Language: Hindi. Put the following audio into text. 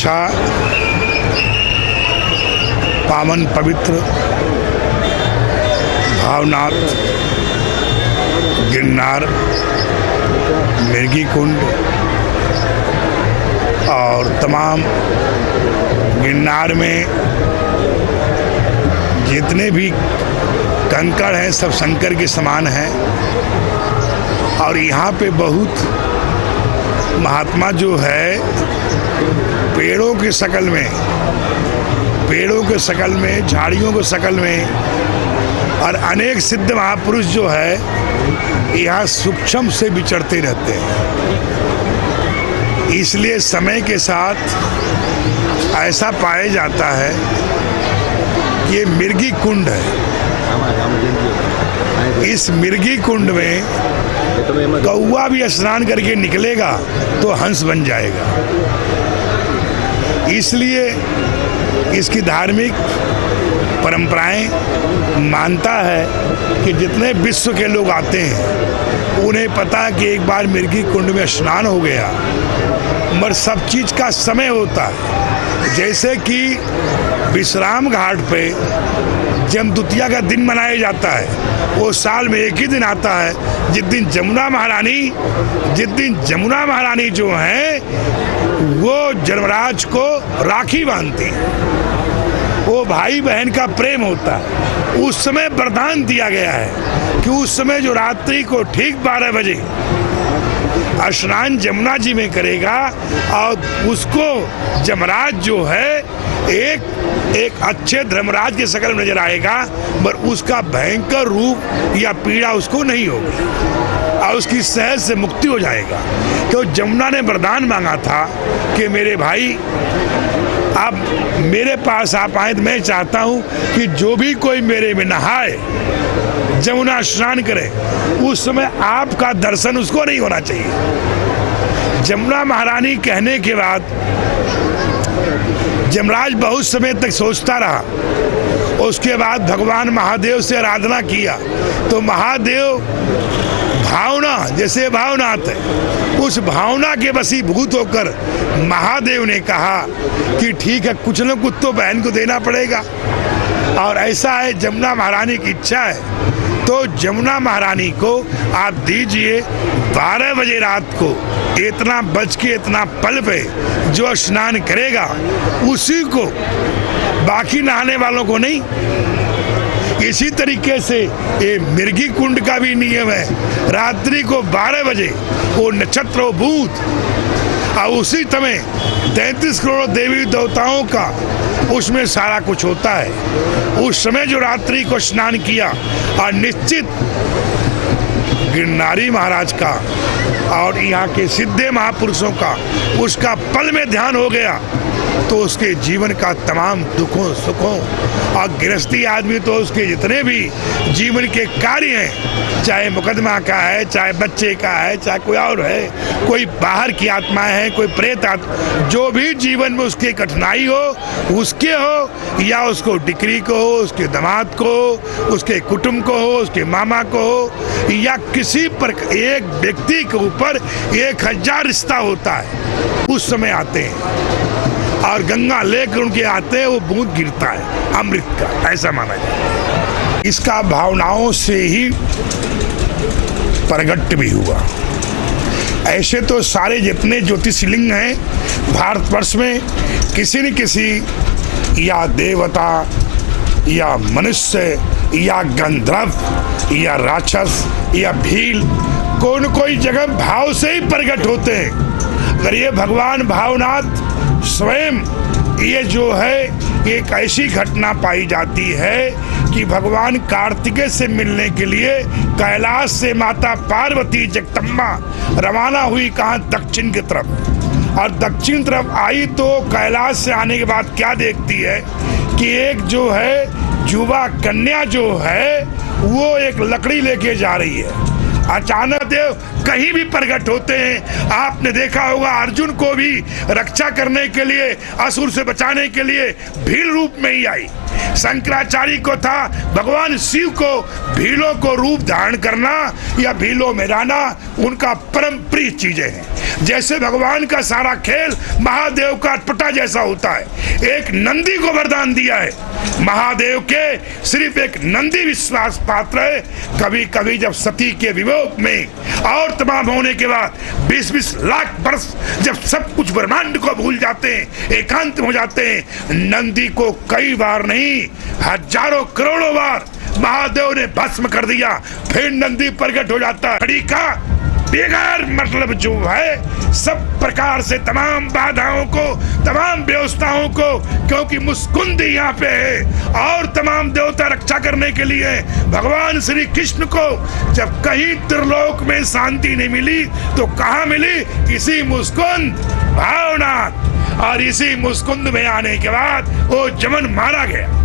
वर्षा पावन पवित्र भावनाथ गिरनार मिर्गी कुंड और तमाम गिरनार में जितने भी कंकड़ हैं सब शंकर के समान हैं। और यहाँ पे बहुत महात्मा जो है पेड़ों के शकल में झाड़ियों के शकल में और अनेक सिद्ध महापुरुष जो है यहाँ सूक्ष्म से विचरते रहते हैं। इसलिए समय के साथ ऐसा पाया जाता है कि ये मिर्गी कुंड है। इस मिर्गी कुंड में कौवा भी स्नान करके निकलेगा तो हंस बन जाएगा। इसलिए इसकी धार्मिक परंपराएं मानता है कि जितने विश्व के लोग आते हैं उन्हें पता है कि एक बार मिर्गी कुंड में स्नान हो गया, मगर सब चीज़ का समय होता है। जैसे कि विश्राम घाट पे जमदुतिया का दिन मनाया जाता है, वो साल में एक ही दिन आता है जिस दिन जमुना महारानी जो हैं वो धर्मराज को राखी बांधती हैं। वो भाई बहन का प्रेम होता है। उस समय वरदान दिया गया है कि उस समय जो रात्रि को ठीक 12 बजे स्नान जमुना जी में करेगा और उसको जमराज जो है एक अच्छे धर्मराज के शकल में नजर आएगा, पर उसका भयंकर रूप या पीड़ा उसको नहीं होगी और उसकी सहज से मुक्ति हो जाएगा। तो जमुना ने वरदान मांगा था कि मेरे भाई आप मेरे पास आप आए तो मैं चाहता हूँ कि जो भी कोई मेरे में नहाए, जमुना स्नान करे, उस समय आपका दर्शन उसको नहीं होना चाहिए। जमुना महारानी कहने के बाद जमराज बहुत समय तक सोचता रहा। उसके बाद भगवान महादेव से आराधना किया तो महादेव भावना जैसे भावनाथ है, उस भावना के वशीभूत होकर महादेव ने कहा कि ठीक है, कुछ न कुछ तो बहन को देना पड़ेगा। और ऐसा है, जमुना महारानी की इच्छा है तो जमुना महारानी को आप दीजिए 12 बजे रात को इतना बज के इतना पल पे जो स्नान करेगा उसी को, बाकी नहाने वालों को नहीं। इसी तरीके से ये मिर्गी कुंड का भी नियम है, रात्रि को 12 बजे वो नक्षत्र भूत और उसी समय 33 करोड़ देवी देवताओं का उसमें सारा कुछ होता है। उस समय जो रात्रि को स्नान किया और निश्चित गिरनारी महाराज का और यहाँ के सिद्धे महापुरुषों का उसका पल में ध्यान हो गया तो उसके जीवन का तमाम दुखों सुखों और गृहस्थी आदमी तो उसके जितने भी जीवन के कार्य हैं, चाहे मुकदमा का है, चाहे बच्चे का है, चाहे कोई और है, कोई बाहर की आत्माएं हैं, कोई प्रेत आत्मा, जो भी जीवन में उसकी कठिनाई हो, उसके हो या उसको डिक्री को हो, उसके दामाद को हो, उसके कुटुंब को हो, उसके मामा को हो, या किसी पर एक व्यक्ति के ऊपर 1000 रिश्ता होता है, उस समय आते हैं और गंगा लेकर उनके आते हैं, वो बूंद गिरता है अमृत का, ऐसा माना जाता है। इसका भावनाओं से ही प्रगट भी हुआ। ऐसे तो सारे जितने ज्योतिषलिंग हैं भारतवर्ष में, किसी न किसी या देवता या मनुष्य या गंधर्व या राक्षस या भील कोई जगह भाव से ही प्रकट होते हैं। अगर ये भगवान भावनाथ स्वयं ये जो है एक ऐसी घटना पाई जाती है कि भगवान कार्तिकेय से मिलने के लिए कैलाश से माता पार्वती जगदम्बा रवाना हुई, कहाँ, दक्षिण की तरफ। और दक्षिण तरफ आई तो कैलाश से आने के बाद क्या देखती है कि एक जो है युवा कन्या जो है वो एक लकड़ी लेके जा रही है। अचानक देव कहीं भी प्रकट होते हैं। आपने देखा होगा अर्जुन को भी रक्षा करने के लिए, असुर से बचाने के लिए भील रूप में ही आई। शंकराचार्य को था भगवान शिव को भीलों को रूप धारण करना या भीलों में रहना उनका परम प्रिय चीजें हैं। जैसे भगवान का सारा खेल महादेव का अटपटा जैसा होता है। एक नंदी को वरदान दिया है, महादेव के सिर्फ एक नंदी विश्वास पात्र है। कभी कभी जब सती के वियोग में और तमाम होने के बाद 20-20 लाख वर्ष जब सब कुछ ब्रह्मांड को भूल जाते हैं, एकांत हो जाते हैं, नंदी को कई बार नहीं हजारों करोड़ों बार महादेव ने भस्म कर दिया, फिर नंदी प्रकट हो जाता है। घड़ी का बेकार मतलब जो है सब प्रकार से तमाम बाधाओं को, तमाम व्यवस्थाओं को, क्योंकि मुस्कुंद यहाँ पे है और तमाम देवता रक्षा करने के लिए भगवान श्री कृष्ण को जब कहीं त्रिलोक में शांति नहीं मिली तो कहाँ मिली? इसी मुस्कुंद भावनाथ। और इसी मुस्कुंद में आने के बाद वो जमन मारा गया।